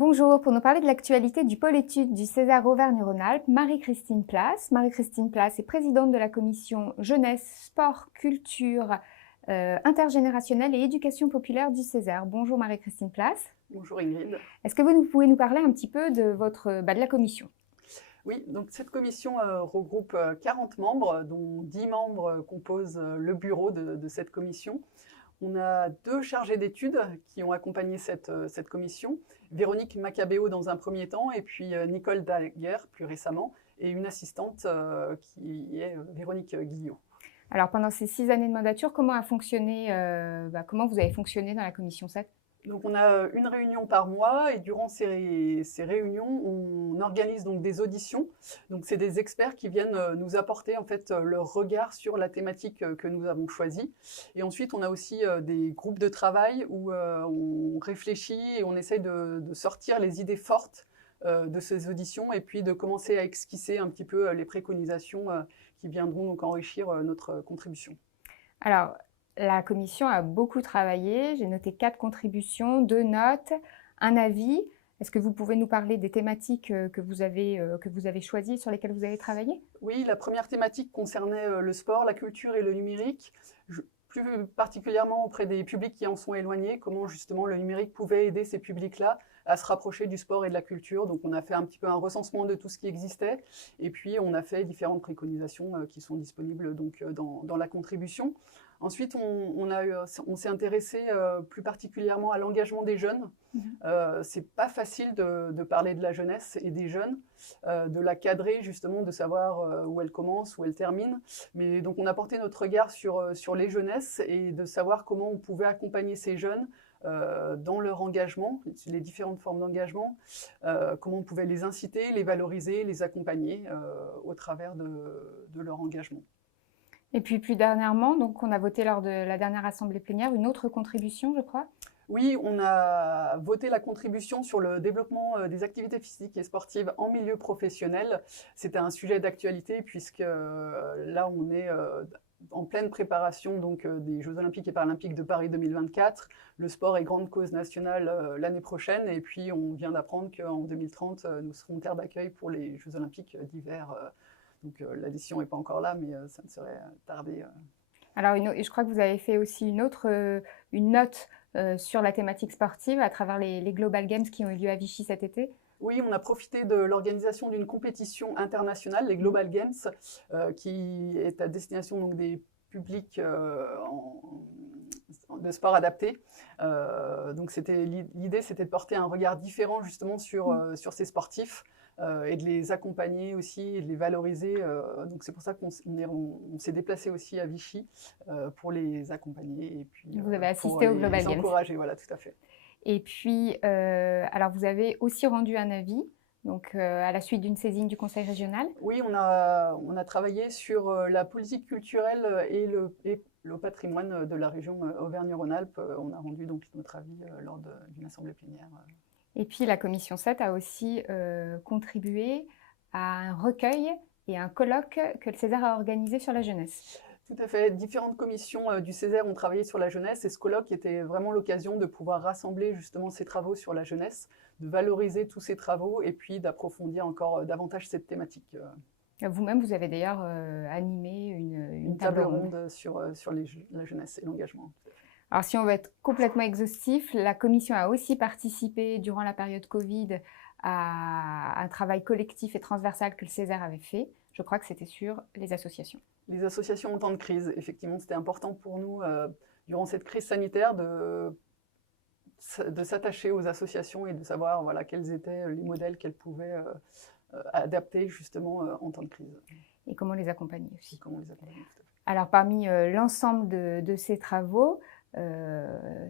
Bonjour, pour nous parler de l'actualité du pôle études du César Auvergne-Rhône-Alpes, Marie-Christine Place. Marie-Christine Place est présidente de la commission jeunesse, sport, culture, intergénérationnelle et éducation populaire du César. Bonjour Marie-Christine Place. Bonjour Ingrid. Est-ce que vous pouvez nous parler un petit peu de, de la commission? Oui, donc cette commission regroupe 40 membres, dont 10 membres composent le bureau de cette commission. On a 2 chargés d'études qui ont accompagné cette commission, Véronique Macabéo dans un premier temps, et puis Nicole Daguerre plus récemment, et une assistante qui est Véronique Guillot. Alors pendant ces 6 années de mandature, comment vous avez fonctionné dans la commission 7? Donc on a une réunion par mois et durant ces réunions, on organise donc des auditions. Donc c'est des experts qui viennent nous apporter en fait leur regard sur la thématique que nous avons choisie. Et ensuite on a aussi des groupes de travail où on réfléchit et on essaye de sortir les idées fortes de ces auditions et puis de commencer à esquisser un petit peu les préconisations qui viendront donc enrichir notre contribution. Alors, la commission a beaucoup travaillé. J'ai noté 4 contributions, 2 notes, un avis. Est-ce que vous pouvez nous parler des thématiques que vous avez choisies, sur lesquelles vous avez travaillé? Oui, la première thématique concernait le sport, la culture et le numérique, plus particulièrement auprès des publics qui en sont éloignés, comment justement le numérique pouvait aider ces publics-là à se rapprocher du sport et de la culture. Donc on a fait un petit peu un recensement de tout ce qui existait et puis on a fait différentes préconisations qui sont disponibles donc, dans la contribution. Ensuite, on s'est intéressé plus particulièrement à l'engagement des jeunes. C'est pas facile de parler de la jeunesse et des jeunes, de la cadrer justement, de savoir où elle commence, où elle termine. Mais donc on a porté notre regard sur les jeunesses et de savoir comment on pouvait accompagner ces jeunes dans leur engagement, les différentes formes d'engagement, comment on pouvait les inciter, les valoriser, les accompagner au travers de leur engagement. Et puis plus dernièrement, donc on a voté lors de la dernière assemblée plénière une autre contribution, je crois. Oui, on a voté la contribution sur le développement des activités physiques et sportives en milieu professionnel. C'était un sujet d'actualité puisque là on est en pleine préparation donc, des Jeux Olympiques et Paralympiques de Paris 2024. Le sport est grande cause nationale l'année prochaine et puis on vient d'apprendre qu'en 2030 nous serons terre d'accueil pour les Jeux Olympiques d'hiver. Donc la décision n'est pas encore là, mais ça ne serait tardé. Alors, je crois que vous avez fait aussi une note sur la thématique sportive à travers les Global Games qui ont eu lieu à Vichy cet été. Oui, on a profité de l'organisation d'une compétition internationale, les Global Games, qui est à destination donc, des publics de sport adapté. Donc l'idée, c'était de porter un regard différent justement sur ces sportifs. Et de les accompagner aussi, et de les valoriser. Donc c'est pour ça qu'on s'est déplacé aussi à Vichy pour les accompagner. Et puis, vous avez assisté au Global Games. Encourager, voilà, tout à fait. Et puis, alors vous avez aussi rendu un avis, donc à la suite d'une saisine du Conseil régional. Oui, on a travaillé sur la politique culturelle et le patrimoine de la région Auvergne-Rhône-Alpes. On a rendu donc notre avis lors d'une assemblée plénière. Et puis la commission 7 a aussi contribué à un recueil et un colloque que le César a organisé sur la jeunesse. Tout à fait. Différentes commissions du César ont travaillé sur la jeunesse et ce colloque était vraiment l'occasion de pouvoir rassembler justement ces travaux sur la jeunesse, de valoriser tous ces travaux et puis d'approfondir encore davantage cette thématique. Vous-même, vous avez d'ailleurs animé une table ronde sur la jeunesse et l'engagement. Alors, si on veut être complètement exhaustif, la commission a aussi participé durant la période Covid à un travail collectif et transversal que le César avait fait. Je crois que c'était sur les associations. Les associations en temps de crise, effectivement, c'était important pour nous, durant cette crise sanitaire, de s'attacher aux associations et de savoir voilà, quels étaient les modèles qu'elles pouvaient adapter justement en temps de crise. Et comment les accompagner aussi. Comment les accompagner, tout à fait. Alors, parmi l'ensemble de ces travaux,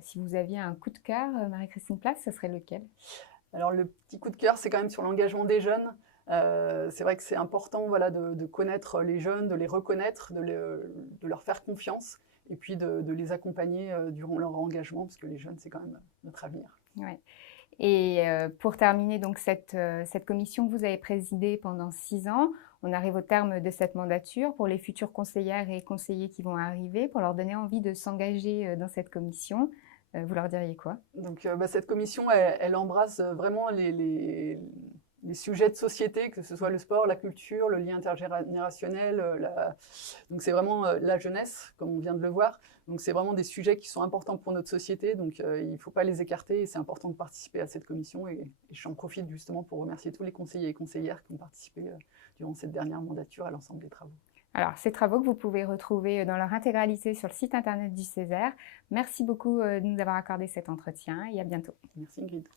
si vous aviez un coup de cœur, Marie-Christine Place, ce serait lequel? Alors le petit coup de cœur, c'est quand même sur l'engagement des jeunes. C'est vrai que c'est important voilà, de connaître les jeunes, de les reconnaître, de leur faire confiance et puis de les accompagner durant leur engagement parce que les jeunes, c'est quand même notre avenir. Ouais. Et pour terminer donc cette commission que vous avez présidée pendant 6 ans, on arrive au terme de cette mandature pour les futures conseillères et conseillers qui vont arriver, pour leur donner envie de s'engager dans cette commission. vous leur diriez quoi? Donc, cette commission, elle embrasse vraiment les sujets de société, que ce soit le sport, la culture, le lien intergénérationnel. Donc, c'est vraiment la jeunesse, comme on vient de le voir. Donc, c'est vraiment des sujets qui sont importants pour notre société. Donc, il ne faut pas les écarter. Et c'est important de participer à cette commission. Et j'en profite justement pour remercier tous les conseillers et conseillères qui ont participé durant cette dernière mandature à l'ensemble des travaux. Alors, ces travaux que vous pouvez retrouver dans leur intégralité sur le site internet du Césaire. Merci beaucoup de nous avoir accordé cet entretien et à bientôt. Merci Ingrid.